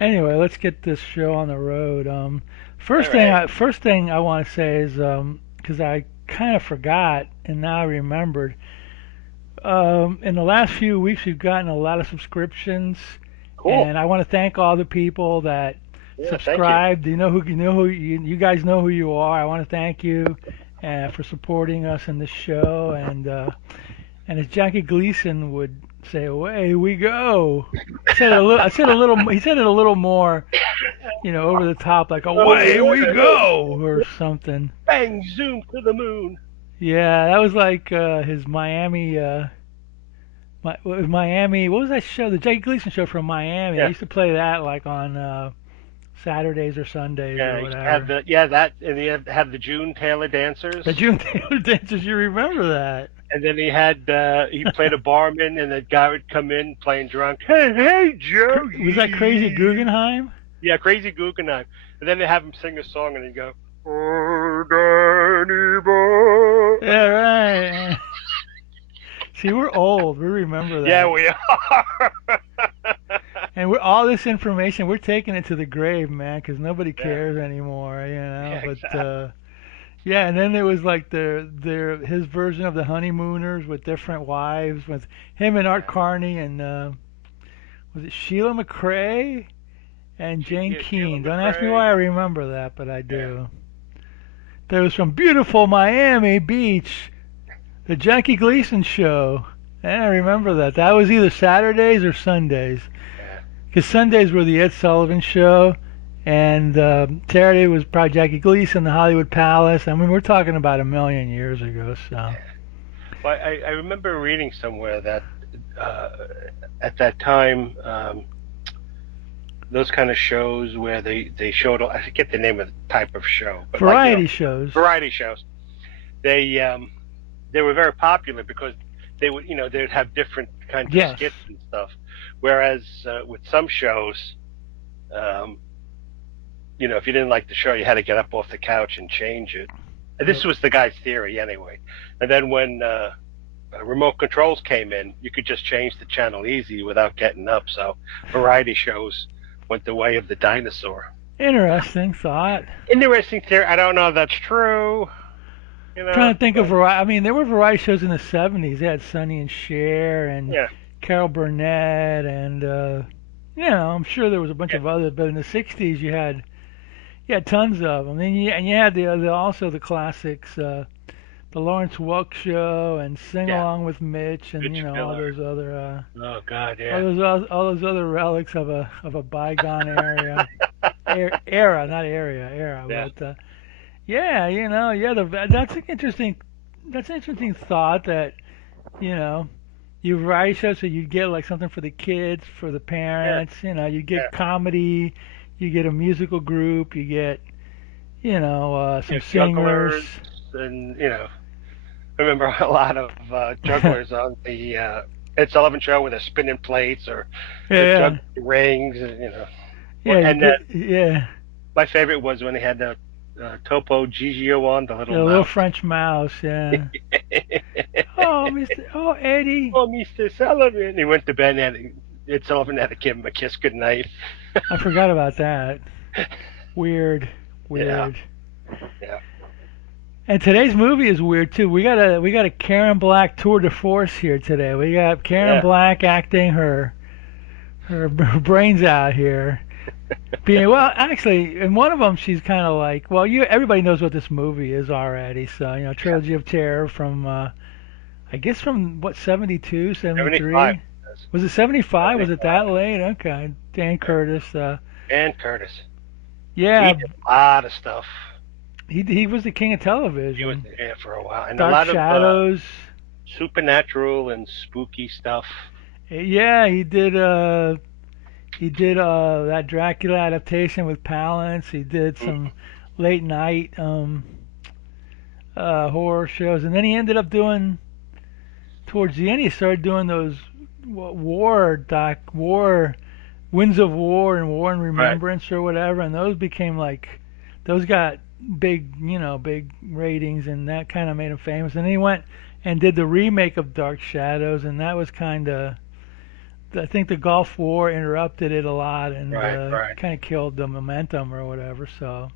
Anyway, let's get this show on the road. All right. First thing I want to say is because I kind of forgot and now I remembered. In the last few weeks, we've gotten a lot of subscriptions, Cool. and I want to thank all the people that Yeah, thank you. subscribed. You guys know who you are. I want to thank you for supporting us in this show, and as Jackie Gleason would say, away we go. I said a little. He said it a little more, over the top, like away we go or something. Bang, zoom to the moon. Yeah, that was like his Miami. Miami. What was that show? The Jake Gleason show from Miami. They Yeah. used to play that like on Saturdays or Sundays or Yeah, you used to have whatever. that, and you have the June Taylor dancers, The June Taylor Dancers. You remember that? and then he played a barman, and the guy would come in playing drunk. Hey, Joe. Was that Crazy Guggenheim? Yeah, crazy Guggenheim. And then they have him sing a song, and he go, "Oh, Danny boy." Yeah, right. See, we're old. We remember Yeah, that. we are. And we're all this information. We're taking it to the grave, man, because nobody Yeah, cares anymore. yeah, But exactly. yeah, and then there was like their his version of the Honeymooners with different wives, with him and Art Yeah. Carney and was it Sheila McCrae and Jane Yeah, Sheila Keane. Don't ask me McCrae. why I remember that, but I Yeah. do. There was from beautiful Miami Beach, the Jackie Gleason show. And I remember that. That was either Saturdays or Sundays. Yeah. Because Sundays were the Ed Sullivan show, and Saturday was probably Jackie Gleason, the Hollywood Palace. I mean, we're talking about a million years ago, so. Well, I remember reading somewhere that uh, at that time, those kind of shows where they showed, I forget the name of the type of show, but like, Variety shows. variety shows, they they were very popular because they would, they would have different kinds of Yes. skits and stuff. Whereas with some shows, um, if you didn't like the show, you had to get up off the couch and change it. This Yep. was the guy's theory anyway. And then when remote controls came in, you could just change the channel easy without getting up. So variety shows went the way of the dinosaur. Interesting thought. Interesting theory. I don't know if that's true, Trying to think of but variety. I mean, there were variety shows in the '70s. They had Sonny and Cher and yeah, Carol Burnett, and I'm sure there was a bunch yeah, of others. But in the '60s, you had tons of them. And you had also the classics, the Lawrence Welk Show, and Sing yeah. Along with Mitch, and Mitch all Miller. those other Oh God, yeah. all those other relics of a bygone era, not era. Yeah, But yeah, that's an interesting thought that you know you variety shows, so you get like something for the kids, for the yeah, parents. You yeah. get comedy, you get a musical group, you get some singers. Jugglers, and I remember a lot of Yeah, jugglers on the Ed Sullivan Show with their spinning plates or the yeah, jug rings, yeah. You And get yeah, my favorite was when they had the Topo Gigio on, the little the little mouse. French mouse. Yeah. Oh, Eddie. Oh, Mr. Sullivan. He went to bed and Ed Sullivan had to give him a kiss goodnight. I forgot about that. Weird, Yeah, weird. yeah, And today's movie is weird too. We got a Karen Black tour de force here today. We got Karen yeah. Black acting her brains out here. Being well, actually, in one of them, she's kind of like, well, everybody knows what this movie is already. So Trilogy of Terror from I guess from what 72, 75. 73. Was it 75? Was it 75. that late? Okay, Dan Yeah. Curtis. And Curtis. He Yeah, did a lot of stuff. he was the king of He was television. there for a while. And a Dark lot of Shadows. supernatural and spooky stuff. Yeah, he did that Dracula adaptation with Palance. He did Mm, some late night horror shows, and then he ended up doing towards the end. He started doing those war Winds of War and War and right. Remembrance or whatever, and those got big ratings, and that kind of made him famous. And then he went and did the remake of Dark Shadows, and that was kind of I think the Gulf War interrupted it a lot and Right, right. kind of killed the momentum or whatever. So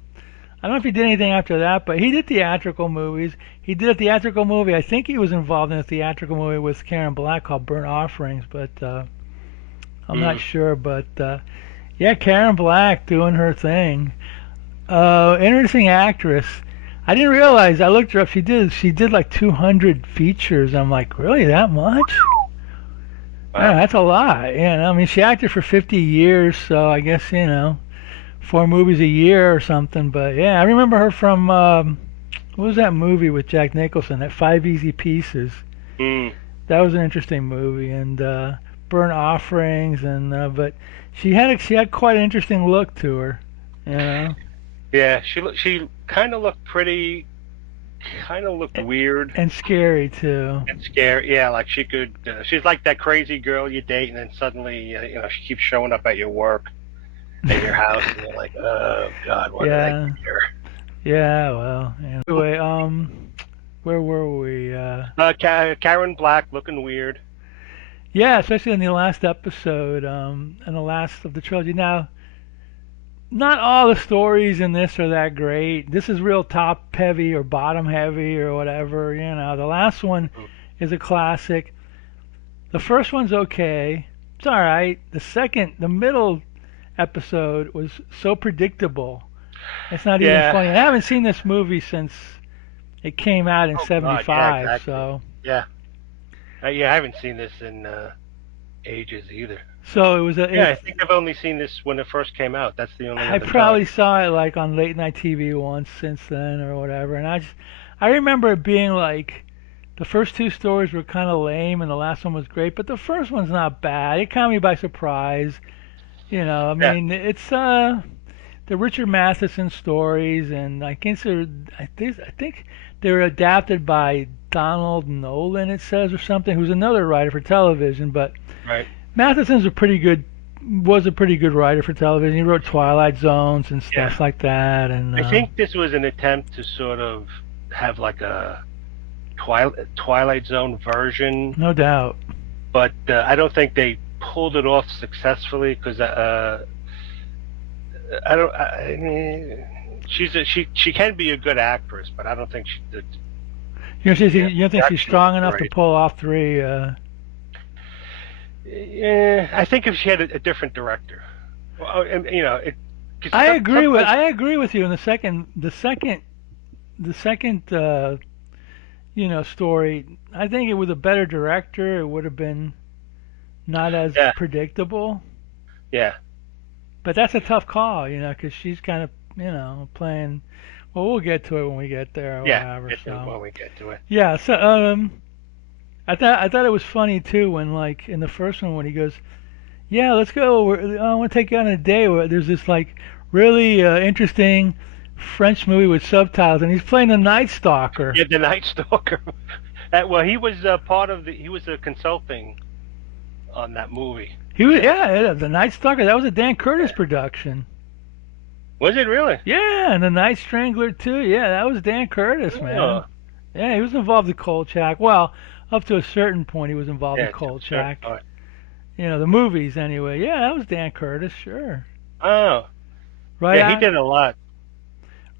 I don't know if he did anything after that, but he did theatrical movies. He did a theatrical movie. I think he was involved in a theatrical movie with Karen Black called Burnt Offerings, but I'm not Mm. sure. But yeah, Karen Black doing her thing. Interesting actress. I didn't realize. I looked her up. She did like 200 features. I'm like, really that much? Yeah, Wow. that's a lot. I mean, she acted for 50 years, so I guess 4 movies a year or something. But yeah, I remember her from what was that movie with Jack Nicholson? That Five Easy Pieces. Mm. That was an interesting movie, and Burnt Offerings, and but she had quite an interesting look to her, you know, Yeah, she kind of looked pretty, kind of looked A- weird and scary too. and scary. Yeah, like she could. She's like that crazy girl you date, and then suddenly, she keeps showing up at your work, at your house, and you're like, oh God, what did I Yeah, get here? yeah. Well, anyway, where were we? Karen Black looking weird. Yeah, especially in the last episode, in the last of the trilogy. Now, not all the stories in this are that great. This is real top heavy or bottom heavy or whatever. The last one Mm. is a classic. The first one's okay. It's all right. The middle episode was so predictable. It's not even Yeah. funny. And I haven't seen this movie since it came out in Oh God. Yeah. '75. Exactly. So, Yeah. Yeah. I haven't seen this in ages either. so it was Yeah, I think I've only seen this when it first came out. That's the only I other time. probably saw it like on late night TV once since then or whatever. And I remember it being like the first two stories were kind of lame and the last one was great, but the first one's not bad. It caught me by surprise. I Yeah. mean, it's the Richard Matheson stories, and I think they were adapted by Donald Nolan. It says or something, who's another writer for television. But Right. Matheson's was a pretty good writer for television. He wrote Twilight Zones and Yeah. stuff like that, and I think this was an attempt to sort of have like a Twilight Zone version, no doubt. but I don't think they pulled it off successfully because I don't. She can be a good actress, but I don't think she did. You don't think she's Production was strong enough to great. pull off three? Yeah, I think if she had a different director, well, because sometimes. I agree with you. In the second story, I think it with a better director, it would have been not as Yeah, predictable. yeah, But that's a tough call, because she's kind of, playing. Well, we'll get to it when we get there or yeah. whatever. Get to it So when we get to it. yeah, so I thought it was funny too when like in the first one when he goes, yeah, let's go. I want to take you on a day where there's this like really interesting French movie with subtitles, and he's playing the Night Stalker. Yeah, the Night Stalker. Well, he was part of the. He was consulting on that movie. Yeah, the Night Stalker. That was a Dan Curtis production. Was it really? Yeah, and the Night Strangler too. Yeah, that was Dan Curtis, man. Oh, Yeah, he was involved in Kolchak. Well, up to a certain point, he was involved in yeah, to a certain Kolchak. point. The movies anyway. Yeah, that was Dan Curtis, sure. Oh, Right, yeah, he did a lot.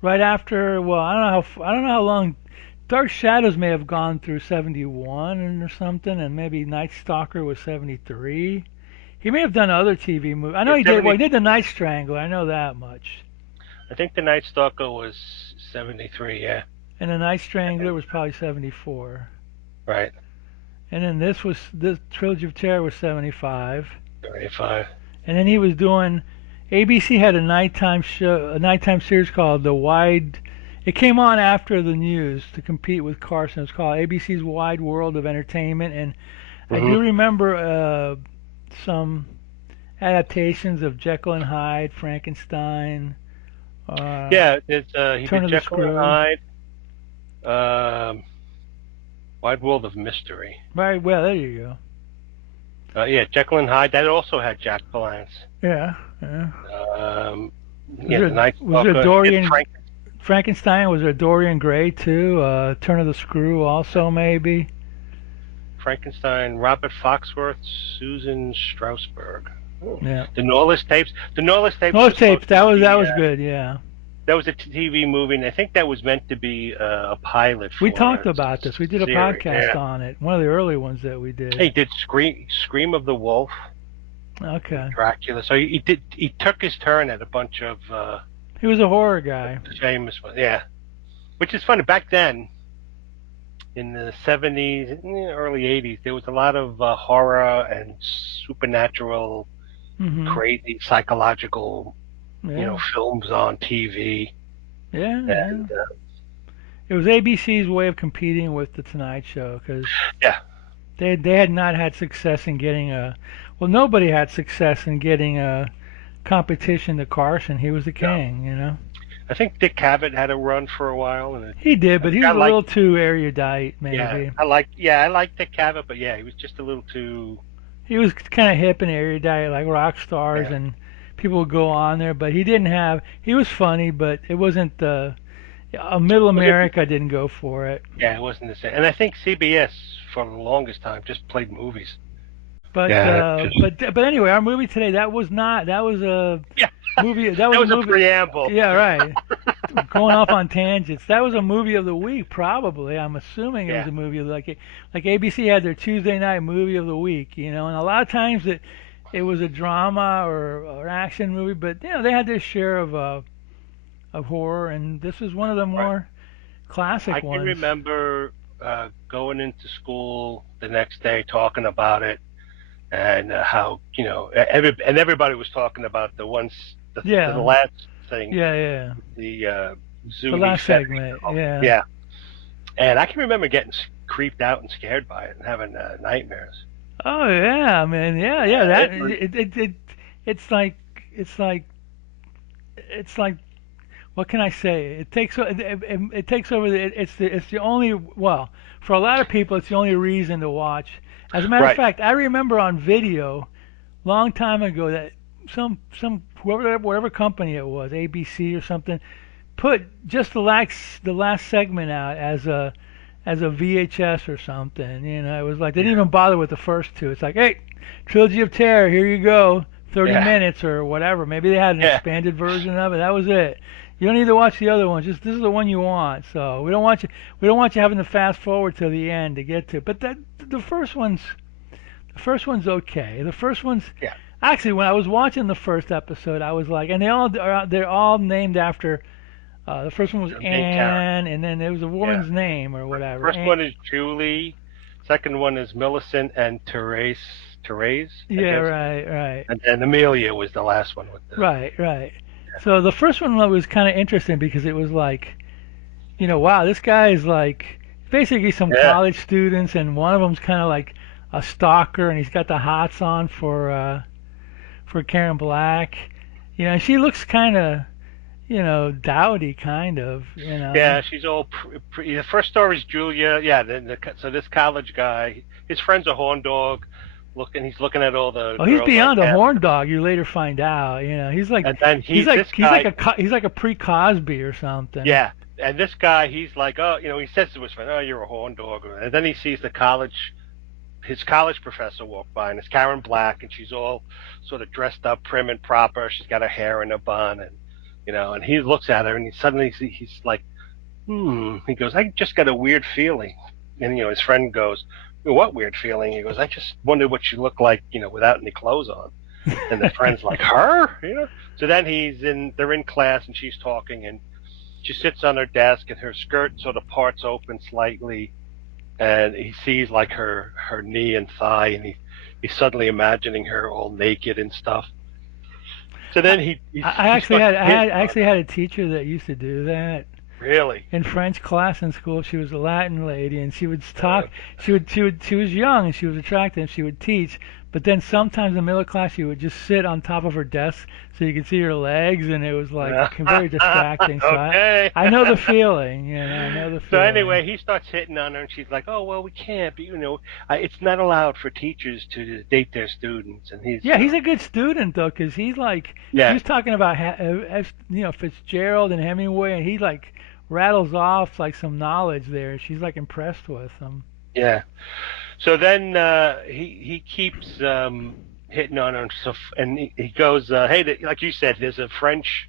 right after. Well, I don't know how long. Dark Shadows may have gone through '71 or something, and maybe Night Stalker was '73. He may have done other TV movies. I know Yeah, he did. Well, 70. he did the Night Strangler. I know that much. I think the Night Stalker was 73. Yeah, And the Night and, Strangler was probably '74. right. And then this Trilogy of Terror was '75. 75. And then he was doing. ABC had a nighttime show, a nighttime series called The Wide. It came on after the news to compete with Carson. It was called ABC's Wide World of Entertainment, and I Hmm. do remember some adaptations of Jekyll and Hyde, Frankenstein, uh, Yeah, he Turn did of the Jekyll and Screw. Hyde, um, Wide World of Mystery. Right, well, there you go. Yeah, Jekyll and Hyde. That also had Jack Palance. Yeah, yeah. Um, Was yeah, the there Night was there Stalker. He did Dorian Frankenstein? Was there Dorian Gray too? Turn of the Screw also maybe. Frankenstein, Robert Foxworth, Susan Strasberg. Oh. Yeah. The Norliss tapes. The Norliss tapes Those was supposed tapes. to That be. was good. Yeah. That was a TV movie, and I think that was meant to be a pilot We for talked a about this. We did a series. podcast Yeah. on it. One of the early ones that we did. He did Scream of the Wolf, Okay. Dracula. So he did. He took his turn at a bunch of He was a horror guy. famous ones. Yeah, which is funny. Back then, in the '70s, early '80s, there was a lot of horror and supernatural, Mhm. crazy psychological, Yeah. films on TV. Yeah. Yeah. And It was ABC's way of competing with the Tonight Show because yeah, they had not had success in getting a. Well, nobody had success in getting a competition to Carson. He was the no. king. I think Dick Cavett had a run for a while, and He did, I but he think was I a liked. little too erudite, Yeah, maybe. I liked Dick Cavett, but yeah, he was just a little too. He was kind of hip and erudite, like rock stars, Yeah, and people would go on there. But he didn't have. He was funny, but it wasn't the. Middle was it? America didn't go for it. Yeah, it wasn't the same. And I think CBS for the longest time just played movies. But Yeah, uh, just but but anyway, our movie today that was not. That was a yeah. movie. That That was a was a movie. preamble. Yeah, right. Going off on tangents. That was a movie of the week, probably. I'm assuming it was Yeah, a movie of like ABC had their Tuesday night movie of the week, and a lot of times it was a drama or action movie, but they had their share of horror, and this is one of the right. more classic I can ones. remember going into school the next day talking about it, and how everybody was talking about the ones the Yeah, last thing, yeah. the The Zuni last setting. segment, yeah. Yeah, and I can remember getting creeped out and scared by it and having nightmares. Oh yeah, man. Yeah. Yeah, That it was it's like it's like it's like what can I say? It takes over. It's the only well for a lot of people it's the only reason to watch. As a matter of right. fact, I remember on video long time ago that some whoever whatever company it was, ABC or something, put just the last segment out as a VHS or something. It was like they didn't Yeah, even bother with the first two. It's like, hey, Trilogy of Terror, here you go, 30 yeah, minutes or whatever. Maybe they had an yeah, expanded version of it. That was it. You don't need to watch the other ones. Just this is the one you want. So we don't want you having to fast forward to the end to get to. It. But the first one's okay. The first one's yeah. actually when I was watching the first episode, I was like, and they're all named after the first one was The main character. Anne, and then there was a Yeah. woman's name or whatever. First one is Julie. Second one is Millicent and Therese. Therese, I Yeah, guess. right, right, And then Amelia was the last one with the. right. So the first one was kind of interesting because it was like, wow, this guy is like basically some Yeah, college students, and one of them's kind of like a stalker, and he's got the hots on for Karen Black. And she looks kind of, dowdy, kind of. yeah. She's all. The first story is Julia. Yeah. Then so this college guy, his friend's a horn dog. He's looking at all the Oh, he's girls on beyond a campus, horn dog. You later find out. He's like and then he's like this he's like guy. a he's like a pre-Cosby or something. Yeah, and this guy, he's like, oh, he says to his friend, oh, you're a horn dog, and then he sees his college professor walk by, and it's Karen Black, and she's all sort of dressed up, prim and proper. She's got her hair in a bun, and and he looks at her, and he's like, He goes, I just got a weird feeling, and his friend goes, what weird feeling? He goes, I just wondered what you look like, without any clothes on. And the friend's like, her. So then they're in class, and she's talking, and she sits on her desk, and her skirt sort of parts open slightly, and he sees like her knee and thigh, and he's suddenly imagining her all naked and stuff. So I, then he he, I he actually starts had I hitting had I on actually her. had a teacher that used to do that Really? in French class in school. She was a Latin lady, and she would Uh, talk. She was young and she was attractive. And she would teach, but then sometimes in the middle of class she would just sit on top of her desk so you could see her legs, and it was like very distracting. So I okay. I know the feeling. I know the So feeling. anyway, he starts hitting on her, and she's like, "Oh well, we can't. But it's not allowed for teachers to date their students." And he's, Yeah, he's a good student though, 'cause he's like she yeah, was talking about Fitzgerald and Hemingway, and he like rattles off like some knowledge there. She's like impressed with him. yeah. So then he keeps hitting on her and stuff, and he goes, "Hey, like you said, there's a French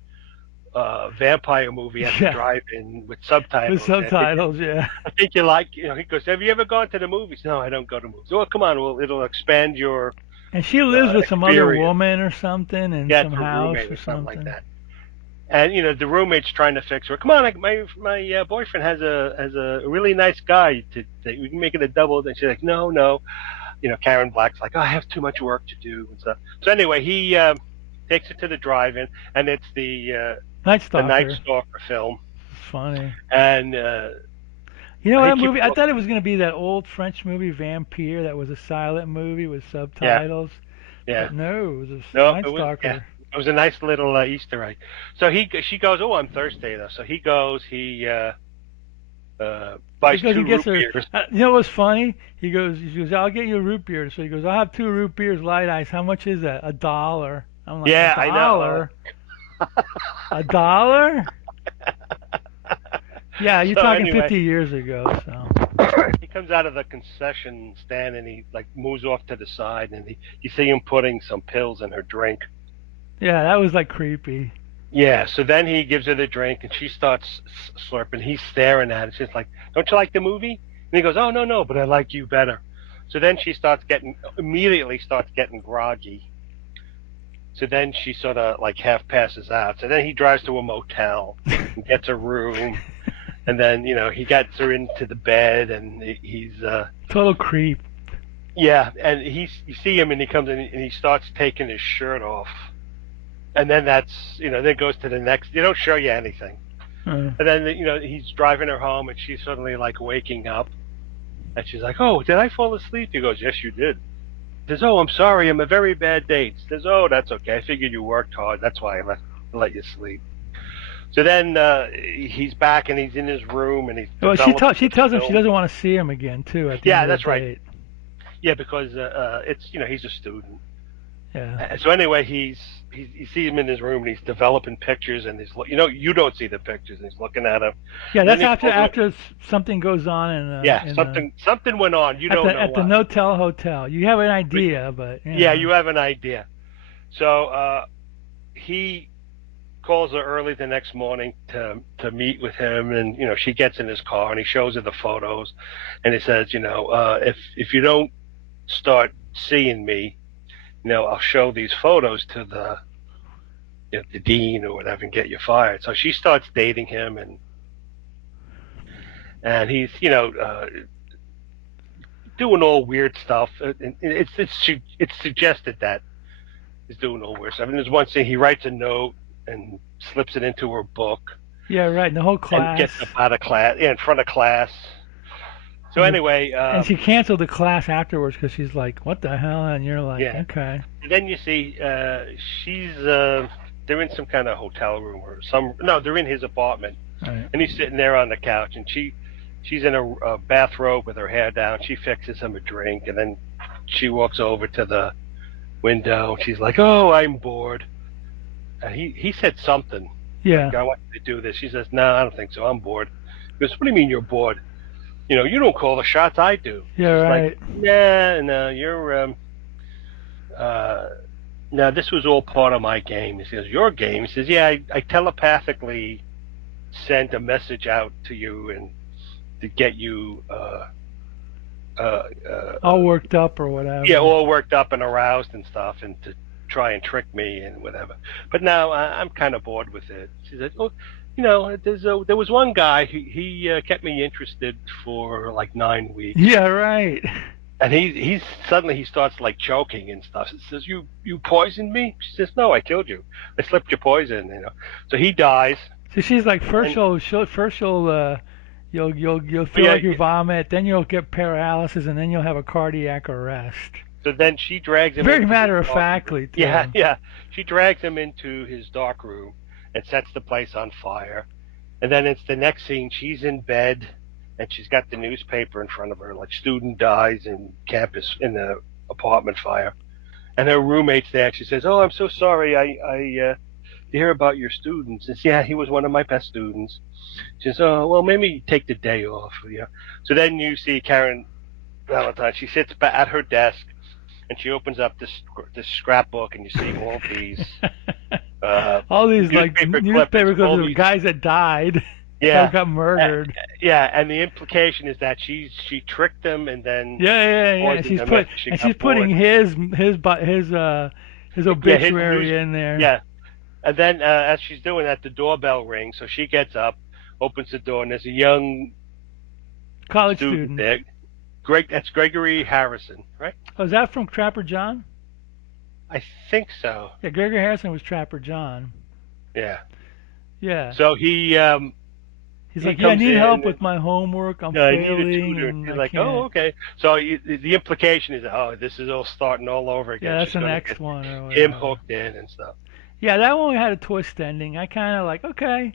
vampire movie at the Yeah, drive-in with with subtitles. subtitles. Yeah, I think you like, he goes, "Have you ever gone to the movies?" No, I don't go to movies. Oh, come on, well, it'll expand your and she lives with some other experience. woman or something in Yeah, some it's a house roommate or or something like something. that. And the roommate's trying to fix her. Come on, my boyfriend has a really nice guy that we can make it a double. And she's like, no, no. Karen Black's like, oh, I have too much work to do and stuff. So anyway, he takes her to the drive-in, and it's Night the Night Stalker. Stalker film, It's funny. and You know he that keeps movie? I looking. thought it was going to be that old French movie Vampire that was a silent movie with Yeah, subtitles, yeah. but no, it was a No, Night Stalker. it was a nice little Easter egg. So she goes, oh, I'm thirsty though. So he goes, he buys Because he two gets root her. beers. You know what's funny? He goes, I'll get you a root beer. So he goes, I'll have two root beers, light ice. How much is that? $1. I'm like, a Yeah, I know. dollar? $1? Yeah, you're So talking anyway, 50 years ago. So he comes out of the concession stand and he like moves off to the side, and you see him putting some pills in her drink. yeah, that was like creepy. Yeah, so then he gives her the drink and she starts slurping. He's staring at it. She's like, "Don't you like the movie?" And he goes, "Oh, no, no, but I like you better." So then she immediately starts getting groggy. So then she sort of like half passes out. So then he drives to a motel and gets a room. And then, he gets her into the bed, and he's Total creep. yeah, and you see him, and he comes in and he starts taking his shirt off, and then then goes to the next. They don't show you anything, Uh, and then he's driving her home, and she's suddenly like waking up, and she's like, "Oh, did I fall asleep?" He goes, "Yes, you did." He says, "Oh, I'm sorry, I'm a very bad date." He says, "Oh, that's okay. I figured you worked hard. That's why I let you sleep." So then he's back, and he's in his room, and he's well, she developing tells she this tells him she film. doesn't want to see him again too at the end Yeah, of the that's right. date. Yeah, because it's he's a student. Yeah. So anyway, you see him in his room and he's developing pictures, and you don't see the pictures, and he's looking at them. Yeah, And then that's he after calls her. something goes on Yeah, in the something went on. You at don't the know at the what. Notel hotel. You have an But idea, but yeah, you have an idea. So he calls her early the next morning to meet with him, and she gets in his car and he shows her the photos, and he says, if you don't start seeing me, I'll show these photos to the dean or whatever and get you fired. So she starts dating him, and he's doing all weird stuff. It's suggested that he's doing all weird stuff. And there's one scene he writes a note and slips it into her book yeah, right. And the whole and class gets up out of class, in front of class. So and the anyway, and she canceled the class afterwards because she's like, "What the hell?" And you're like, yeah. "Okay, And then you see she's they're in some kind of hotel room or some no, they're in his apartment, all right." and he's sitting there on the couch, and she's in a bathrobe with her hair down. She fixes him a drink, and then she walks over to the window. She's like, "Oh, I'm bored." And he said something like, Yeah, "I want you to do this." She says, "No, I don't think so. I'm bored." He goes, "What do you mean you're bored? You don't call the shots. I do." yeah, She's like, right. "Nah, no, you're uh." Now this was all part of my game. He says, "Your game?" He says, "Yeah, I telepathically sent a message out to you and to get you uh, uh, All worked up or yeah, whatever." all worked up and aroused and stuff, and to try and trick me and whatever. But now I'm kind of bored with it." She said, "Oh, there was one guy he kept me interested for like 9 weeks." Yeah, right. And he's suddenly he starts like choking and stuff. He says, "You poisoned me?" She says, "No, I killed you. I slipped your poison." So he dies. So she's like, And first you'll you'll but feel yeah, like you vomit, then you'll get paralysis, and then you'll have a cardiac arrest. so then she drags him Very into his matter of dark room. factly Yeah, too. yeah. She drags him into his dark room and sets the place on fire. And then it's the next scene. She's in bed and she's got the newspaper in front of her, like student dies in campus in the apartment fire. And her roommate's there. She says, "Oh, I'm so sorry. I hear about your students." And yeah, he was one of my best students. She says, "Oh, well, maybe take the day off." So then you see Karen Valentine. She sits at her desk and she opens up this scrapbook, and you see all these All these like newspaper clippings newspaper of clips all of these. guys that died, that Yeah, got uh, murdered. yeah, and the implication is that she tricked them and then Yeah, yeah, yeah. poisoned them after she She's got putting bored. his Yeah, his news. obituary in there. Yeah, and then as she's doing that, the doorbell rings, so she gets up, opens the door, and there's a young College student student. there. Greg, that's Gregory Harrison, right? Oh, is that from Trapper John? I think so. Yeah, Gregory Harrison was Trapper John. Yeah. Yeah. So He's he like, yeah, I comes need in help and with my homework. I'm I need a failing tutor. And and she's I like, oh, can't. okay. So the implication is, oh, this is all starting all over Yeah, again. that's She's the going to get next one or him whatever. hooked in and stuff. Yeah, that one had a twist ending. I kind of like, okay,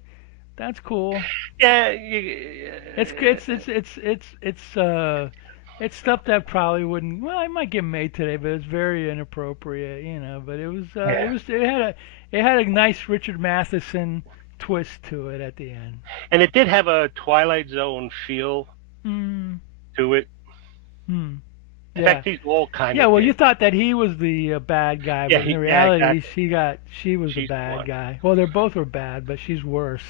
that's cool. Yeah, It's stuff that probably wouldn't. Well, it might get made today, but it's very inappropriate, But yeah. it had a nice Richard Matheson twist to it at the end. And it did have a Twilight Zone feel Hmm. to it. Hmm. In Yeah. fact, these all kind Yeah. of Well, you did. thght that he was the bad guy, Yeah, but in yeah, reality, exactly. she was the She's the bad one. guy. Well, they both were bad, but she's worse.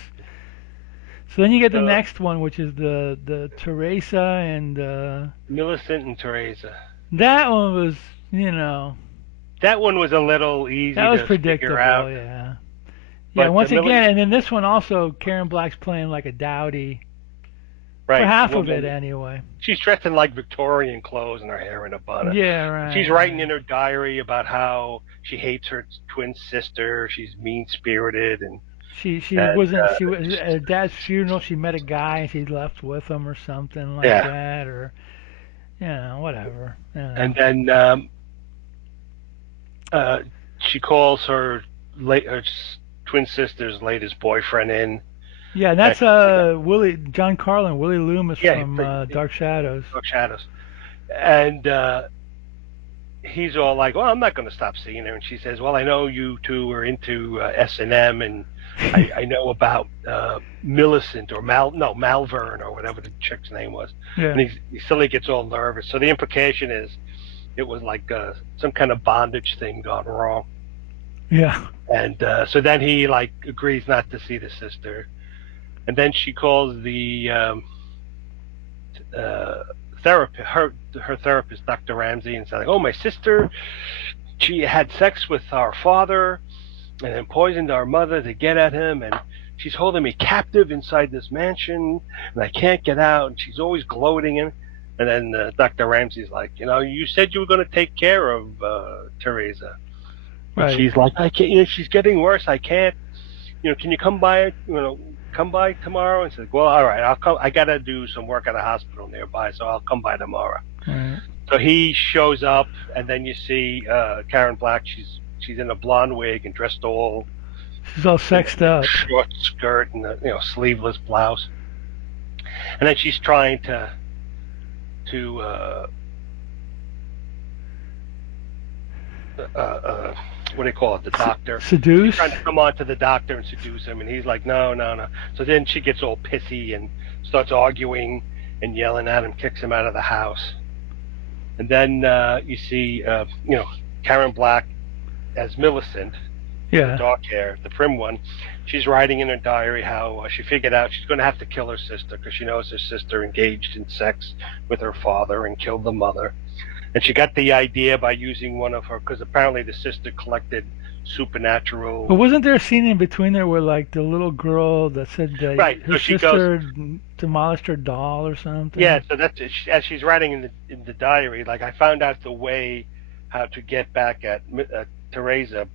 So then you get the So next one, which is the Teresa and Millicent and Teresa. that one was, you know, That one was a little that easy was to figure out, predictable. Yeah. Yeah. but Once Millie, again, and then this one also, Karen Black's playing like a dowdy for right, half of it woman. anyway. She's dressed in like Victorian clothes and her hair in a bun. Yeah. She's Right. writing in Right. her diary about how she hates her twin sister. She's mean spirited She and wasn't. She was at her dad's funeral. She met a guy and she left with him or something like yeah. that, or whatever. And then uh, she calls her twin sister's latest boyfriend in. Yeah, and And that's Willie John Carlin, Willie Loomis yeah, from Dark Shadows. Dark Shadows. And he's all like, "Well, I'm not going to stop seeing her." And she says, "Well, I know you two are into S&M, and I know about Millicent or Malvern or whatever the chick's name was." Yeah. And he suddenly gets all nervous. So the implication is it was like some kind of bondage thing gone wrong. Yeah. And so then he like agrees not to see the sister, and then she calls the uh, therapist, her therapist, Dr. Ramsey, and says, like, "Oh, my sister, she had sex with our father, and then poisoned our mother to get at him, and she's holding me captive inside this mansion, and I can't get out, and she's always gloating in." And then Dr. Ramsey's like, you said you were going to take care of Teresa, and Right. she's like, I can't. She's getting worse. I can't. Can you come by? Come by tomorrow. And says, well, all right, I'll come. I gotta do some work at a hospital nearby, so I'll come by tomorrow. Right. So he shows up, and then you see Karen Black. She's in a blonde wig and dressed all She's all in sexed a up. short skirt and a sleeveless blouse, and then she's trying to what do you call it, the doctor. She's Seduce. trying to come on to the doctor and seduce him, and he's like, no, no, no. So then she gets all pissy and starts arguing and yelling at him, kicks him out of the house. And then you see, Karen Black as Millicent, the Yeah. dark hair, the prim one. She's writing in her diary how she figured out she's going to have to kill her sister because she knows her sister engaged in sex with her father and killed the mother. And she got the idea by using one of her, because apparently the sister collected But supernatural. wasn't there a scene in between there where like the little girl that said Right. her So she goes, sister demolished her doll or yeah. something? So that's as she's writing in the diary. Like I found out the way how to get back at Teresa,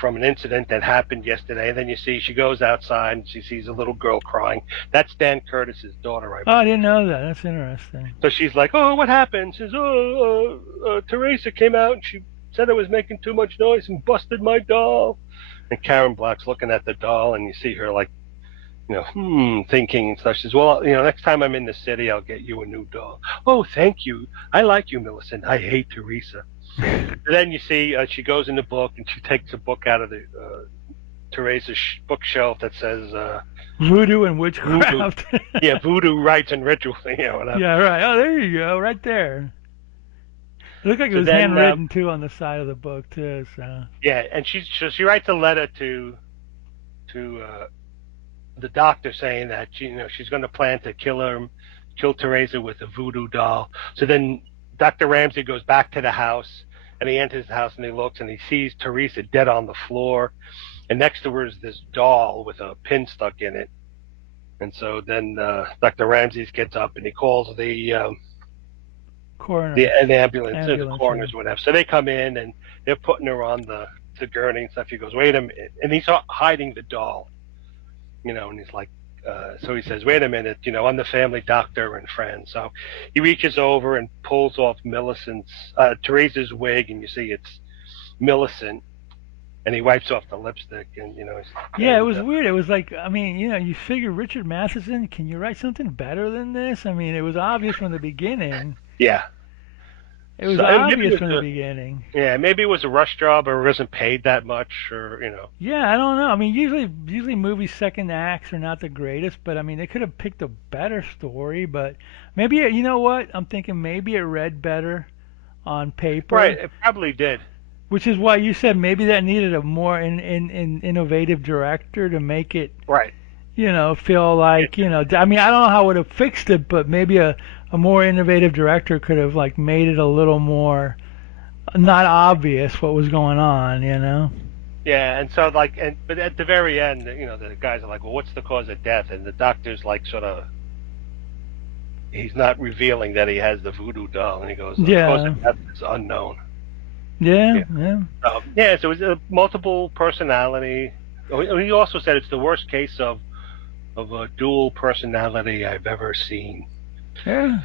from an incident that happened yesterday. And then you see she goes outside and she sees a little girl crying. That's Dan Curtis's daughter, I Oh, I believe. didn't know that. That's interesting. So she's like, "Oh, what happened?" She says, "Oh, Teresa came out and she said I was making too much noise and busted my doll." And Karen Black's looking at the doll, and you see her like, thinking and stuff. She says, "Well, next time I'm in the city, I'll get you a new doll." "Oh, thank you. I like you, Millicent. I hate Teresa." And then you see she goes in the book and she takes a book out of Teresa's bookshelf that says Voodoo and voodoo. witchcraft. Yeah, voodoo rites and rituals. Whatever. Yeah, right. Oh, there you go, right there. It looked like it So was then, handwritten too on the side of the book too. So yeah, and she writes a letter to the doctor saying that she's going to plan to kill Teresa with a voodoo doll. So then Dr. Ramsey goes back to the house and he enters the house and he looks and he sees Teresa dead on the floor, and next to her is this doll with a pin stuck in it. And so then Dr. Ramsey gets up and he calls the coroners, an ambulance, the ambulance. Yeah. coroners, whatever. So they come in and they're putting her on the gurney and stuff. He goes, "Wait a minute," and he's hiding the doll, and he's like, so he says, "Wait a minute, I'm the family doctor and friend." So he reaches over and pulls off Teresa's wig, and you see it's Millicent, and he wipes off the lipstick, Yeah, it was weird. It was like, I mean, you figure Richard Matheson, can you write something better than this? I mean, it was obvious from the beginning. yeah. It was So and maybe obvious it from was the a beginning. yeah, maybe it was a rush job or it wasn't paid that much, or Yeah, I don't know. I mean, usually movies' second acts are not the greatest, but I mean, they could have picked a better story. But maybe you know what? I'm thinking maybe it read better on right. paper, It probably did. which is why you said maybe that needed a more in innovative director to make it, Right. feel like, I mean, I don't know how it would have fixed it, but maybe a more innovative director could have like made it a little more not obvious what was going on. Yeah, and so like, but at the very end, the guys are like, "Well, what's the cause of death?" And the doctor's like, sort of, he's not revealing that he has the voodoo doll, and he goes, "The cause Yeah, of death is unknown." yeah, Yeah. yeah. Yeah. So it's a multiple personality. Oh, he also said it's the worst case of a dual personality I've ever seen. Yeah.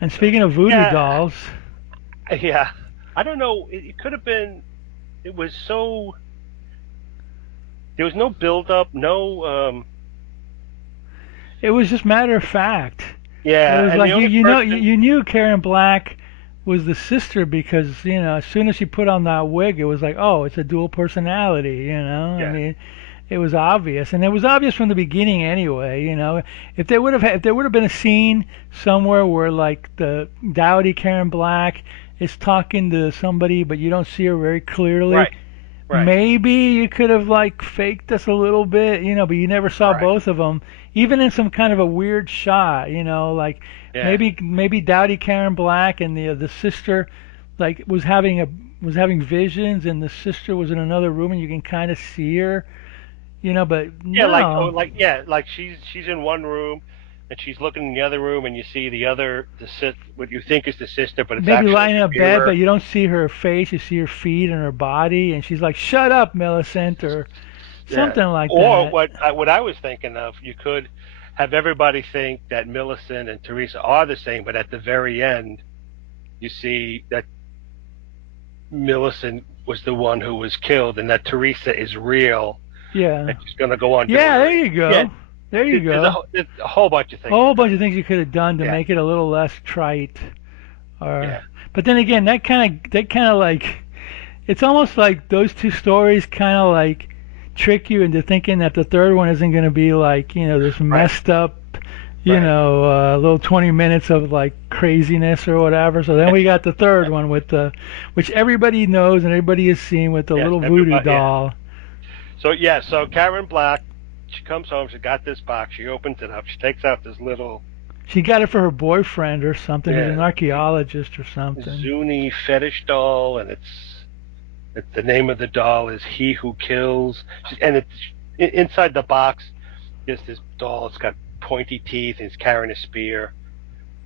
And So speaking of voodoo yeah, dolls, yeah. I don't know. It could have been. It was so. There was no build up. No. it was just matter of fact. It Yeah, was and the like only person. you knew Karen Black was the sister because as soon as she put on that wig, it was like, oh, it's a dual personality. I Yeah. mean, it was obvious, and it was obvious from the beginning anyway. If there would have been a scene somewhere where like the dowdy Karen Black is talking to somebody, but you don't see her very clearly, Right. Right. maybe you could have like faked us a little bit, but you never saw Right. both of them, even in some kind of a weird shot, like Yeah. maybe Dowdy Karen Black and the sister like was having visions, and the sister was in another room and you can kind of see her, but Yeah, no. like she's in one room and she's looking in the other room and you see what you think is the sister, but it's Maybe actually lying in the a bed, but mirror. you don't see her face. You see her feet and her body, and she's like, "Shut up, Millicent," or Yeah. something like Or that. what I was thinking of, you could have everybody think that Millicent and Teresa are the same, but at the very end, you see that Millicent was the one who was killed, and that Teresa is real, Yeah, and she's going to go on doing yeah. her. There you Yeah, go. There you go. there's a whole bunch of A things you whole could bunch have. of things you could have done to Yeah, make it a little less trite. Or, yeah, but then again, that kind of like it's almost like those two stories kind of like trick you into thinking that the third one isn't going to be like this right, messed up, right. little 20 minutes of like craziness or whatever. So then we got the third one with which everybody knows and everybody has seen with the Yes, little voodoo everybody. Yeah. doll. So Karen Black, she comes home. She got this box. She opens it up. She takes out this little She got it for her boyfriend or something who's yeah an archaeologist or something. Zuni fetish doll, and it's the name of the doll is He Who Kills. And it's inside the box. There's this doll. It's got pointy teeth. And it's carrying a spear,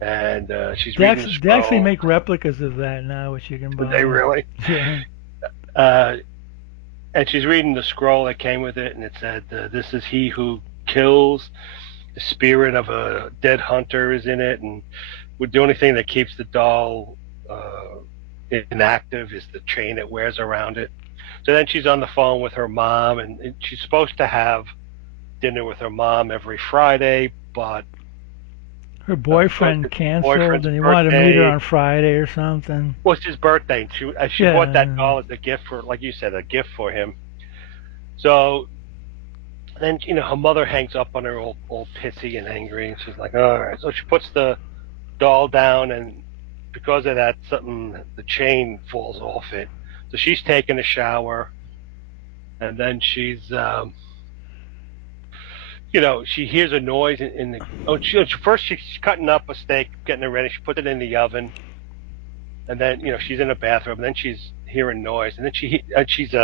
and she's reading the They actually scroll. make replicas of that now, which you can Did they buy. really? Yeah. Uh, and she's reading the scroll that came with it, and it said, "This is he who kills. The spirit of a dead hunter is in it, and the only thing that keeps the doll inactive is the chain it wears around it." So then she's on the phone with her mom, and she's supposed to have dinner with her mom every Friday, but Her because boyfriend it's canceled boyfriend's and he wanted to meet her birthday, on Friday or something. well, it's his birthday, and she bought that Yeah. doll as a gift for, like you said, a gift for him. So then her mother hangs up on her all pissy and angry, and she's like, all right. So she puts the doll down, and because of that, something the chain falls off it. So she's taking a shower, and then she hears a noise in the. Oh, first she's cutting up a steak, getting it ready. She puts it in the oven, and then she's in the bathroom. And then she's hearing noise, and then she's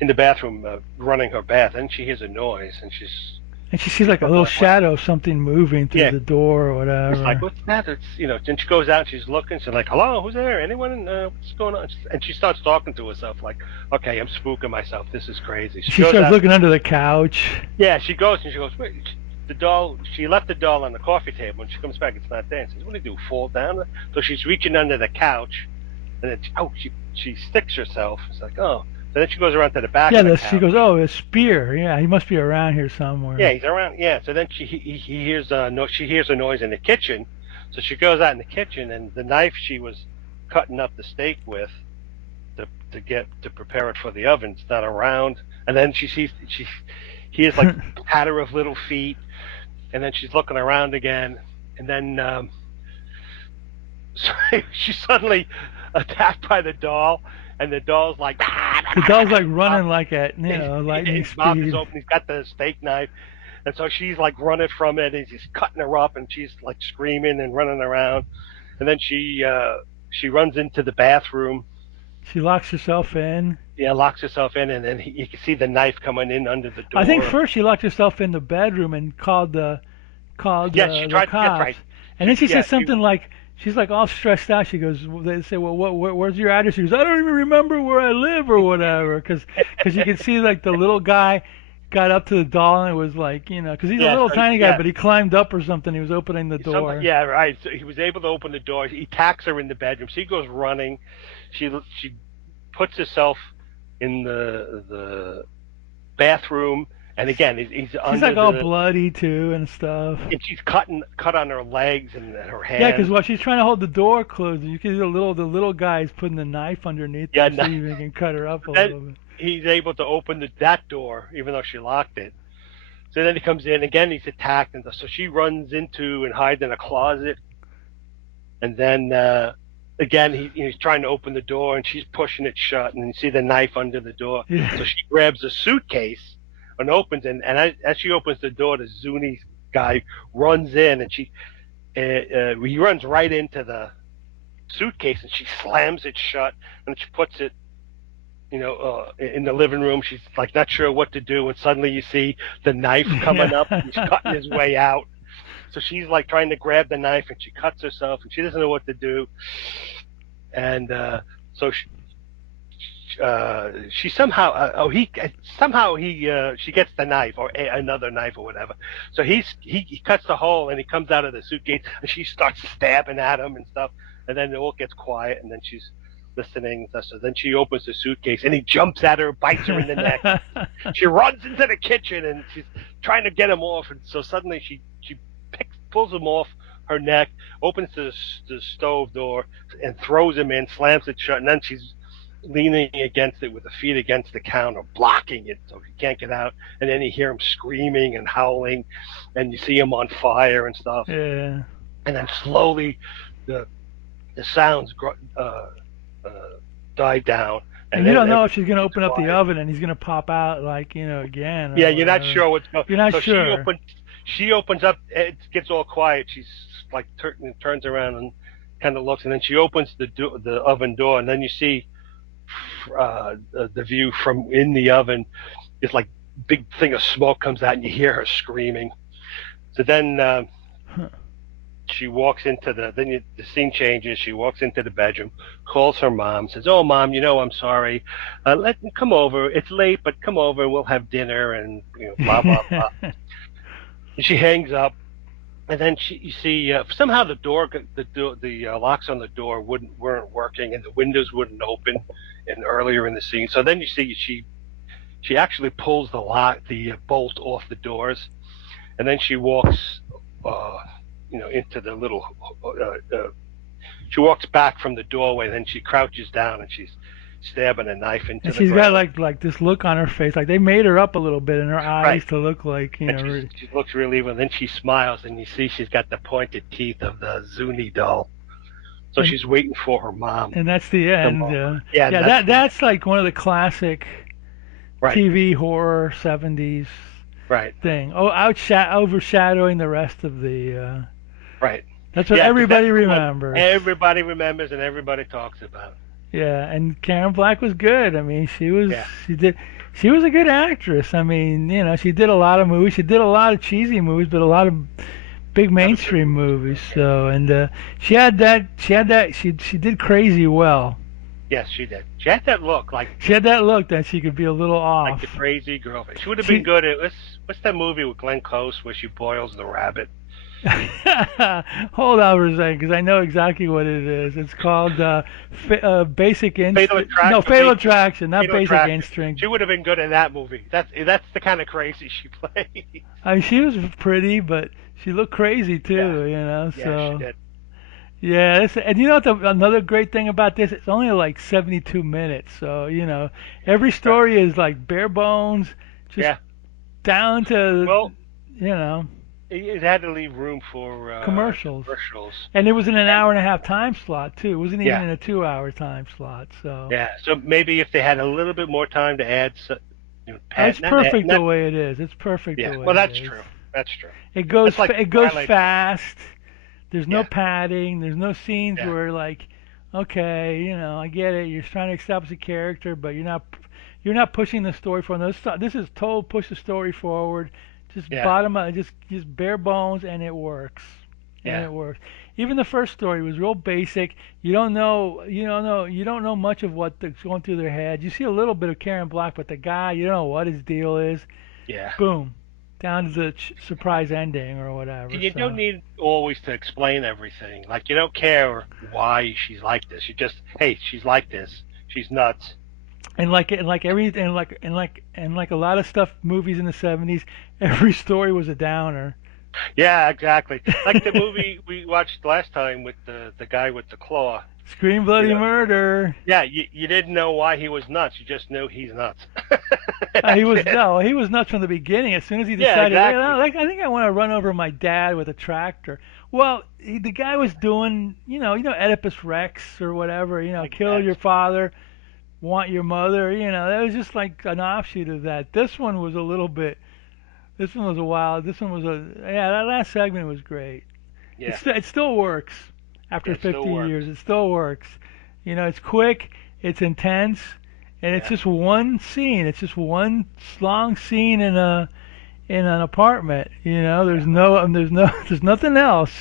in the bathroom running her bath, and she hears a noise, and And she sees she's like a looking little like, what? shadow of something moving through Yeah, the door or it's like, whatever. what's that? It's Then she goes out, and she's looking. She's like, hello, who's there? Anyone? What's going on? And she starts talking to herself, like, okay, I'm spooking myself. This is crazy. She She goes starts out. looking under the couch. Yeah, she goes and she goes, wait, the doll, she left the doll on the coffee table. When she comes back, it's not there. And says, what do you do, fall down? So she's reaching under the couch, and then, she sticks herself. It's like, oh. So then she goes around to the back Yeah, of the she couch. goes, oh, a spear. Yeah, he must be around here somewhere. Yeah, he's around. Yeah. So then he hears no, she hears a noise in the kitchen. So she goes out in the kitchen, and the knife she was cutting up the steak with to prepare it for the oven's not around. And then she hears like patter of little feet, and then she's looking around again, and then so she's suddenly attacked by the doll, and the doll's like, The doll's like mouth, running like at lightning his mouth is speed. open. He's got the steak knife, and so she's like running from it, and he's cutting her up, and she's like screaming and running around, and then she runs into the bathroom. She locks herself in. Yeah, locks herself in, and then you can see the knife coming in under the I think door. first she locked herself in the bedroom and called Yeah, she the tried. That's cops, right. and then she Yeah, says something like she's like all stressed out. She goes, they say, well, where's your address? She goes, I don't even remember where I live or whatever, because you can see like the little guy got up to the doll and it was like because he's a yeah, little so tiny guy, yeah. but he climbed up or something. He was opening the door. Yeah, right. So he was able to open the door. He attacks her in the bedroom. She goes running. She puts herself in the bathroom, and again, he's She's under like all the. bloody too and stuff. And she's cut on her legs and her Yeah, because hands. while she's trying to hold the door closed, you can see the little guy's putting the knife underneath Yeah, there, so he can cut her up a then little bit. he's able to open that door, even though she locked it. So then he comes in again. He's attacked, and so she runs into and hides in a closet. And then again, he's trying to open the door, and she's pushing it shut, and you see the knife under the door. Yeah. So she grabs a suitcase and opens it, and as she opens the door, the Zuni guy runs in, and he runs right into the suitcase, and she slams it shut, and she puts it. In the living room, she's like not sure what to do, and suddenly you see the knife coming up. And he's cutting his way out, so she's like trying to grab the knife, and she cuts herself, and she doesn't know what to do. And so she somehow he somehow he she gets the knife or another knife or whatever. So he cuts the hole, and he comes out of the suitcase, and she starts stabbing at him and stuff. And then it all gets quiet, and then she's listening. So then she opens the suitcase, and he jumps at her, bites her in the neck. She runs into the kitchen, and she's trying to get him off, and so suddenly she pulls him off her neck, opens the stove door, and throws him in, slams it shut, and then she's leaning against it with the feet against the counter, blocking it so he can't get out. And then you hear him screaming and howling, and you see him on fire and stuff. Yeah. And then slowly the the sounds uh, die down, And and you then don't know if everything she's gonna gets open up the quiet. oven and he's gonna pop out like again Yeah, or you're not whatever. sure what's going. You're not So sure. she opens up. It gets all quiet. She's like turns around and kind of looks, and then she opens the oven door, and then you see the view from in the oven. It's like big thing of smoke comes out, and you hear her screaming. So then she walks into the scene changes. She walks into the bedroom, calls her mom, says, "Oh, mom, I'm sorry. Let me come over. It's late, but come over and we'll have dinner and blah blah blah." And she hangs up, and then you see somehow the locks on the door weren't working, and the windows wouldn't open. And earlier in the scene, so then you see she actually pulls the bolt off the doors, and then she walks, uh, into the little. She walks back from the doorway. Then she crouches down, and she's stabbing a knife And into the she's got ground. like this look on her face, like they made her up a little bit in her Right. eyes to look like And she looks really evil. And then she smiles, and you see she's got the pointed teeth of the Zuni doll. So and she's waiting for her mom and that's the to come end. over. Yeah, and Yeah, that's the that's like one of the classic right, TV horror '70s right, thing. Oh, overshadowing the rest of the. right. That's what Yeah, because that's everybody the one remembers. everybody remembers and everybody talks about. Yeah, and Karen Black was good. I mean, Yeah, she was a good actress. I mean, she did a lot of movies. She did a lot of cheesy movies, but a lot of big a lot of good mainstream movies movies. too. So, and she did Crazy well. Yes, she did. She had that look She had that look that she could be a little like the off. crazy girlfriend. She would have been She good at what's that movie with Glenn Close where she boils the rabbit? hold on for a second, because I know exactly what it is. It's called Basic Fatal Instinct. No, Attraction. Fatal Attraction, not Fatal Basic Attraction. Instinct. She would have been good in that movie. That's the kind of crazy she plays. I mean, she was pretty, but she looked crazy Yeah, too, yeah, she So did. yeah, and you know what? Another great thing about this, it's only like 72 minutes. So every Right. story is like bare bones, just Yeah. down to Well, you know it had to leave room for commercials. commercials. And it was in an And hour and a half time slot too. It wasn't even yeah, in a 2 hour time slot. So yeah. So maybe if they had a little bit more time to add, it's pat, perfect the not, way it is. It's perfect yeah. the way Well, it that's is. true. That's true. That's like It the goes Twilight movies. fast. There's no Yeah, padding. There's no scenes yeah, where like, okay, I get it. You're trying to establish a character, but you're not pushing the story forward. This is total push the story forward. Just yeah, bottom up, just bare bones, and it works. And yeah, it works. Even the first story was real basic. You don't know much of what's going through their head. You see a little bit of Karen Black, but the guy, you don't know what his deal is. yeah. Boom, down to the surprise ending or And whatever. you don't So. need always to explain everything. Like you don't care why she's like this. You just, hey, she's like this. She's nuts. And like a lot of stuff movies in the '70s, every story was a downer. Yeah, exactly. Like the movie we watched last time with the guy with the claw. Scream You bloody know, murder. yeah, you didn't know why he was nuts. You just knew he's nuts. That's it. He was nuts from the beginning. As soon as he Yeah, decided, exactly. I think I want to run over my dad with a tractor. Well, the guy was doing, Oedipus Rex or whatever. I Kill guess. your father, want your mother. That was just like an offshoot of that. This one was a little bit. This one was a wild. This one was that last segment was great. Yeah, It still works after yeah, it still 50 works. years. It still works. It's quick, it's intense, and it's Yeah, just one scene. It's just one long scene in an apartment. yeah. There's nothing else.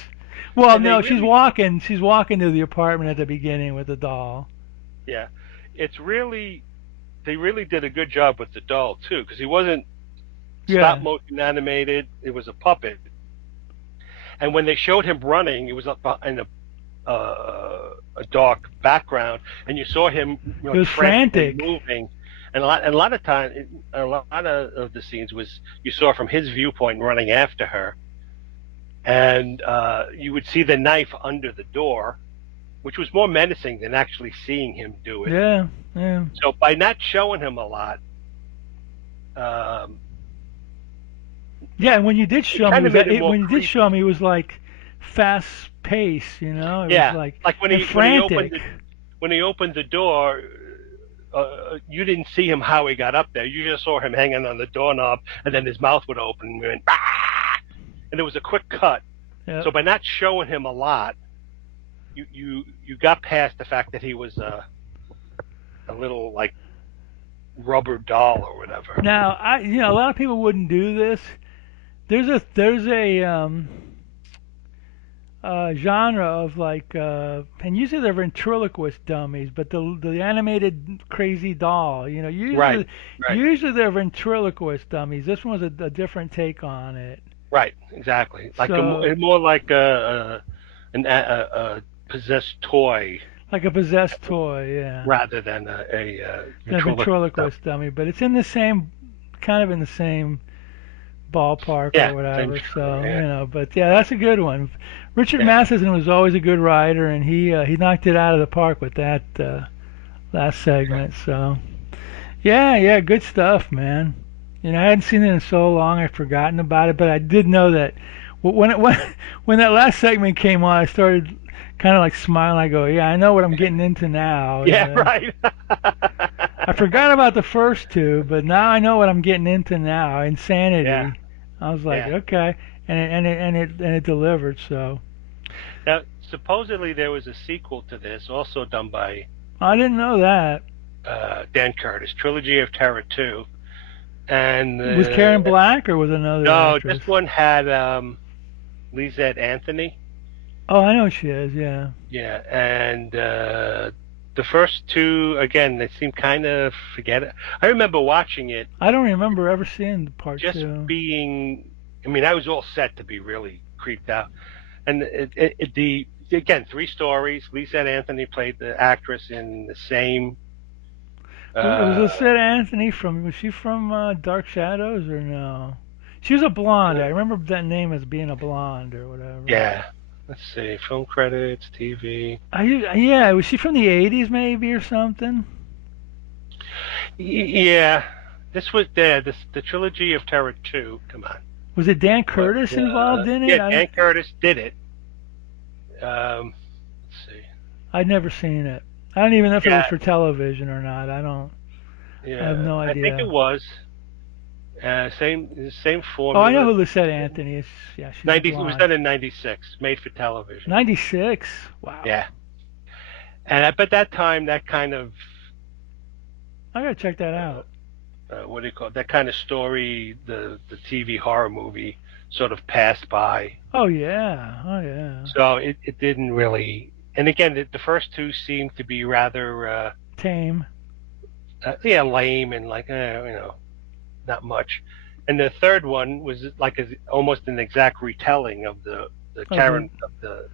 Well, And they no, really, she's walking to the apartment at the beginning with the doll. yeah, it's really they really did a good job with the doll too, because he wasn't stop Yeah, motion animated. It was a puppet. And when they showed him running, it was up in a dark background, and you saw him, it was frantically frantic. moving. And a lot of times, a lot of the scenes was you saw from his viewpoint running after her, and you would see the knife under the door, which was more menacing than actually seeing him do it. Yeah, yeah. So by not showing him a lot, um, Yeah, and when you did it show me, kind of made it more when you did show creepy. me, it was like fast pace. It was Yeah, like like and frantic. when he opened the door, you didn't see him how he got up there. You just saw him hanging on the doorknob, and then his mouth would open, and, went, "Ah!" And it was a quick cut. Yep. So by not showing him a lot, you got past the fact that he was a little like rubber doll or whatever. Now, a lot of people wouldn't do this. There's a genre of like, and usually they're ventriloquist dummies, but the animated crazy doll, Right, right, usually they're ventriloquist dummies. This one was a different take on it. right, exactly. Like So, more like a possessed toy like a possessed toy, yeah, rather than a than a ventriloquist dummy. ventriloquist dummy, but it's in the same, kind of in the same ballpark or Yeah, same whatever. genre. So Yeah, but yeah, that's a good one. Richard yeah, Matheson was always a good writer, and he knocked it out of the park with that last segment. So yeah, yeah, good stuff, man. I hadn't seen it in so long, I'd forgotten about it, but I did know that when it when that last segment came on, I started kind of like smiling. I go, yeah, I know what I'm getting into now. Yeah, right. I forgot about the first two, but now I know what I'm getting into now. Yeah, Insanity. I was like, yeah. okay, and it delivered. So Now, supposedly there was a sequel to this, also done by I didn't know that. Dan Curtis, Trilogy of Terror 2. And Was Karen Black or was another no, this actress? one had Lizette Anthony. Oh, I know she is. Yeah, Yeah, and the first two, again, they seem kind of forget it. I remember watching it I don't remember ever seeing part just two. being. I mean, I was all set to be really creeped out, and the again 3 stories. Lizette Anthony played the actress in the same. Was Uh, this Sid Anthony from? Was she from Dark Shadows or no? She was a blonde. I remember that name as being a blonde or whatever. yeah, let's see, film credits, TV. Yeah, was she from the '80s maybe or something? Yeah, this was the trilogy of Terror 2. Come on, Was it Dan was Curtis involved in it? yeah, Dan Curtis did it. Let's see. I'd never seen it. I don't even know if it Yeah, was for television or not. I don't. I have yeah, no I think it idea. was same Oh, I know formula. who Lucette Anthony is. Yeah, she's a 90. It was blonde. done in '96, made for television. '96. Wow. Yeah, and at but that time, that kind of I gotta check that out. what do you call it? That kind of story, the TV horror movie sort of passed by. Oh yeah. Oh yeah. So it didn't really. And again, the first two seemed to be rather Tame. yeah, lame and like not much. And the third one was like almost an exact retelling of the Oh, the Karen of the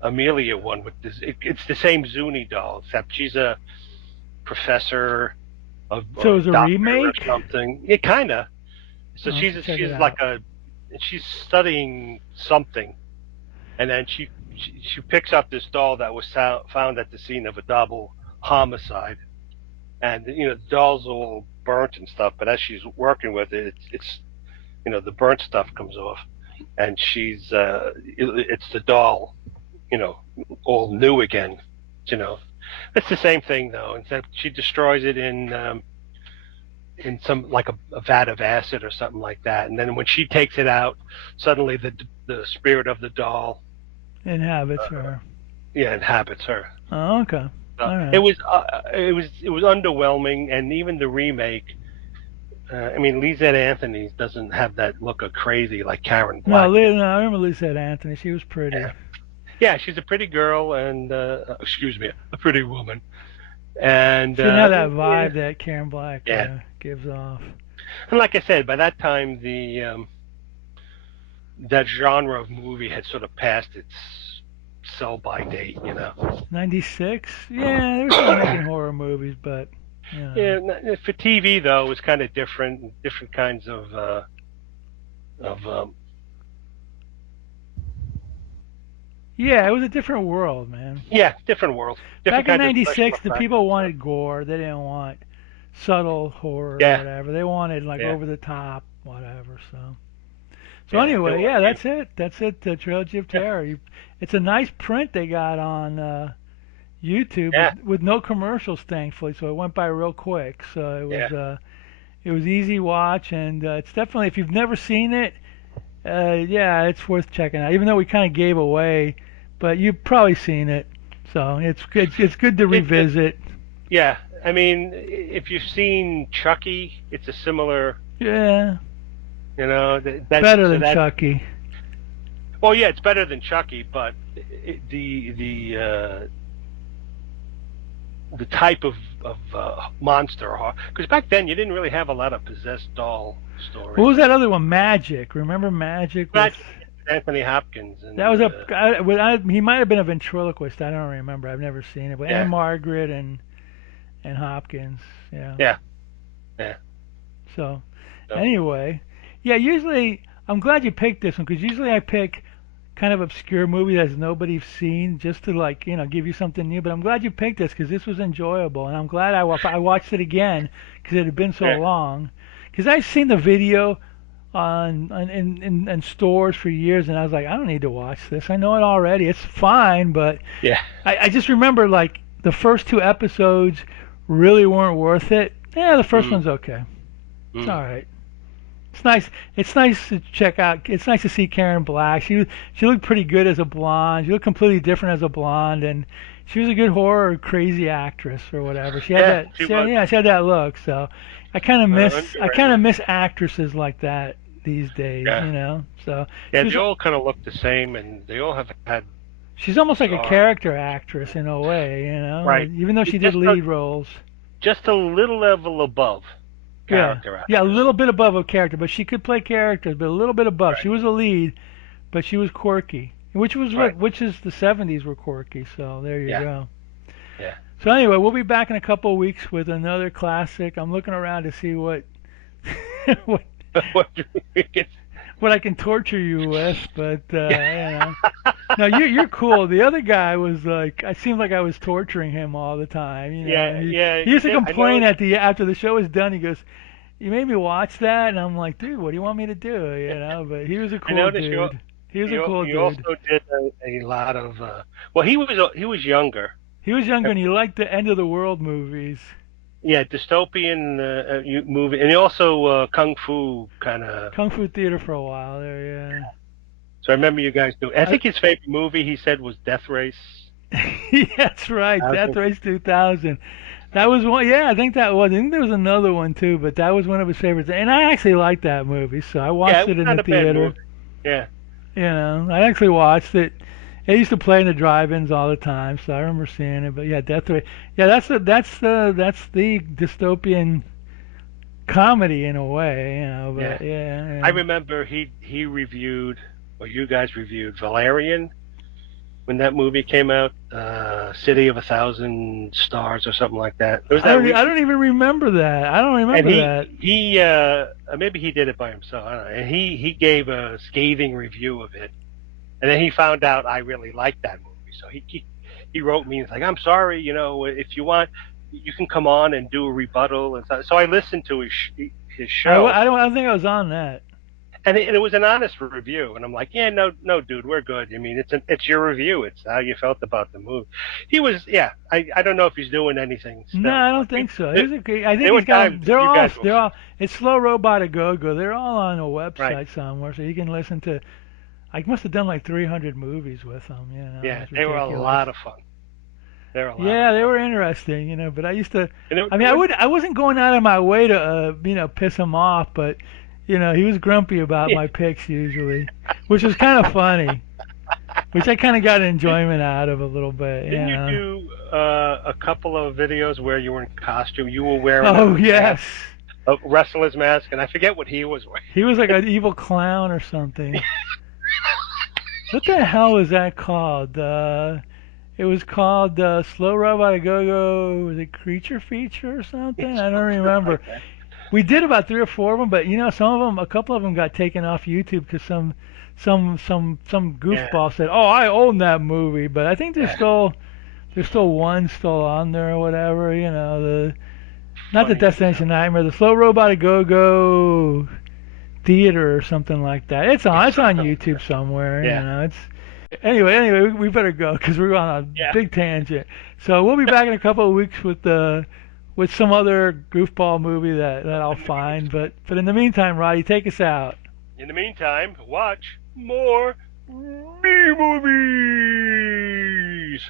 Amelia one with this. It's the same Zuni doll, except she's a professor of so it or was a doctor or remake. something. Yeah, kinda. So I'll have to check it she's like out. she's studying something, and then she picks up this doll that was found at the scene of a double homicide, and the doll's all burnt and stuff. But as she's working with it, it's the burnt stuff comes off, and it's the doll, you know, all new again. You know, it's the same thing though. Except she destroys it in some like a vat of acid or something like that, and then when she takes it out, suddenly the spirit of the doll, Inhabits her. yeah, inhabits her. Oh, okay. So All it right. was underwhelming, and even the remake. I mean, Lizette Anthony doesn't have that look of crazy like Karen No, Black did. No, I remember Lisa Anthony. She was Yeah, pretty. yeah, she's a pretty girl, and excuse me, a pretty woman, and She didn't have that vibe that Karen Black yeah. gives off. And like I said, by that time the that genre of movie had sort of passed its sell by date. '96. Yeah, they were still making horror movies, but you know. Yeah, for TV though, it was kind of different, different kinds of Yeah, it was a different world, man. yeah, different world, different Back in kinds of special '96, the effects people and stuff. wanted gore. They didn't want subtle horror or Yeah, whatever. They wanted like yeah, over the top, whatever. So yeah. They anyway, want yeah, you. that's it. That's it. The Trilogy of Yeah, Terror. It's a nice print they got on YouTube yeah, with no commercials, thankfully. So it went by real quick. So yeah. it was easy watch, and it's definitely if you've never seen it, yeah, it's worth checking out. Even though we kind of gave away, but you've probably seen it, so it's good. It's good to It revisit. yeah. I mean, if you've seen Chucky, it's a similar. Yeah, better So than that. Chucky. Well, yeah, it's better than Chucky, but the type of monster because back then you didn't really have a lot of possessed doll What stories. was that other one? Magic. Remember Magic with Not Anthony Hopkins that and was he might have been a ventriloquist. I don't remember. I've never seen it. But and yeah, Margaret and Hopkins. Yeah. yeah, yeah. So So anyway, yeah. Usually I'm glad you picked this one because usually I pick kind of obscure movie that nobody's seen, just to like give you something new. But I'm glad you picked this because this was enjoyable, and I'm glad I watched it again because it had been so Yeah. long. Because I've seen the video in stores for years, and I was like, I don't need to watch this. I know it already. It's fine, but Yeah. I just remember like the first two episodes really weren't worth it. Yeah, the first Mm, one's okay. It's mm. all right. It's nice. It's nice to check out. It's nice to see Karen Black. She looked pretty good as a blonde. She looked completely different as a blonde, and she was a good horror crazy actress or whatever. She had Yeah, that. she was Yeah, she had that look. So I kind underrated. of miss actresses like that these days. Yeah. So Yeah, she was. they all kind of look the same, and they all have had She's almost like a bizarre. character actress in a way. Right. Even though she did lead roles. Just a little level above Yeah. character Yeah, a actress. little bit above a character, but she could play characters, but a little bit above. She Right. was a lead, but she was quirky, Right. which is the '70s were quirky. So there you Yeah. go. Yeah. So anyway, we'll be back in a couple of weeks with another classic. I'm looking around to see what what What do you think? what I can torture you with, but Yeah. no, you're cool. The other guy was like, I seemed like I was torturing him all the time, Yeah. and Yeah. he used to I know. complain after the show was done. He goes, "You made me watch that," and I'm like, "Dude, what do you want me to do?" But he was a I cool noticed you. dude. He was a cool You dude. also did a lot of. Well, he was younger. He was younger and he liked the end of the world movies. Yeah, dystopian movie, and he also kung fu kind of. Kung Fu Theater for a while there, So I remember you guys do. I yeah. think his favorite movie he said was Death Race. That's right, I Death think. Race 2000. That was one. Yeah, I think that was. I think there was another one too, but that was one of his favorites. And I actually liked that movie, so I Yeah, watched it was it in the not a bad theater. movie. Yeah. I actually watched it. It used to play in the drive-ins all the time, so I remember seeing it. But yeah, Death Race. Yeah, that's the dystopian comedy in a way. Yeah. But yeah, I yeah. remember he reviewed, or you guys reviewed Valerian when that movie came out, City of a Thousand Stars or something like that. It was that I don't even remember that. I don't and remember that. he maybe he did it by himself. I don't know. And he gave a scathing review of it, and then he found out I really liked that movie, so he wrote me. He's like, I'm sorry, if you want, you can come on and do a rebuttal and so I listened to his show. I don't think I was on that. And it was an honest review, and I'm like, yeah, no, no, dude, we're good. I mean, it's your review. It's how you felt about the movie. He was, yeah. I don't know if he's doing anything No, still, I but don't think so. He's okay. I think there were he's got times them. that you guys were They're all. It's Slow Robot a Go Go. They're all on a right. website somewhere, so you can listen to. I must have done like 300 movies with them. Yeah, It's they were a ridiculous. lot of fun. They were a lot of Yeah, they fun. were interesting. But I used to. And I mean, there was, I wasn't going out of my way to, piss him off, but, he was grumpy about yeah, my picks usually, which was kind of funny. Which I kind of got enjoyment out of a little bit. didn't you do a couple of videos where you were in costume? You were wearing a Oh mask, yes, a wrestler's mask, and I forget what he was wearing. he was like an evil clown or something. What the hell was that called? It was called Slow Robot Go Go. Was it Creature Feature or something? I don't Something like remember. that. We did about 3 or 4 of them, but some of them, a couple of them got taken off YouTube because some Yeah, goofball said, "Oh, I own that movie," but I think yeah, there's still one still on there or whatever. The not the funny as hell. Destination Nightmare, the Slow Robot Go Go Theater or something like that. It's It's on something like YouTube that. somewhere. Yeah, It's anyway. We better go because we're on a yeah. big tangent. So we'll be back in a couple of weeks with some other goofball movie that I'll In the mean, find. But in the meantime, Roddy, take us out. in the meantime, watch more B movies.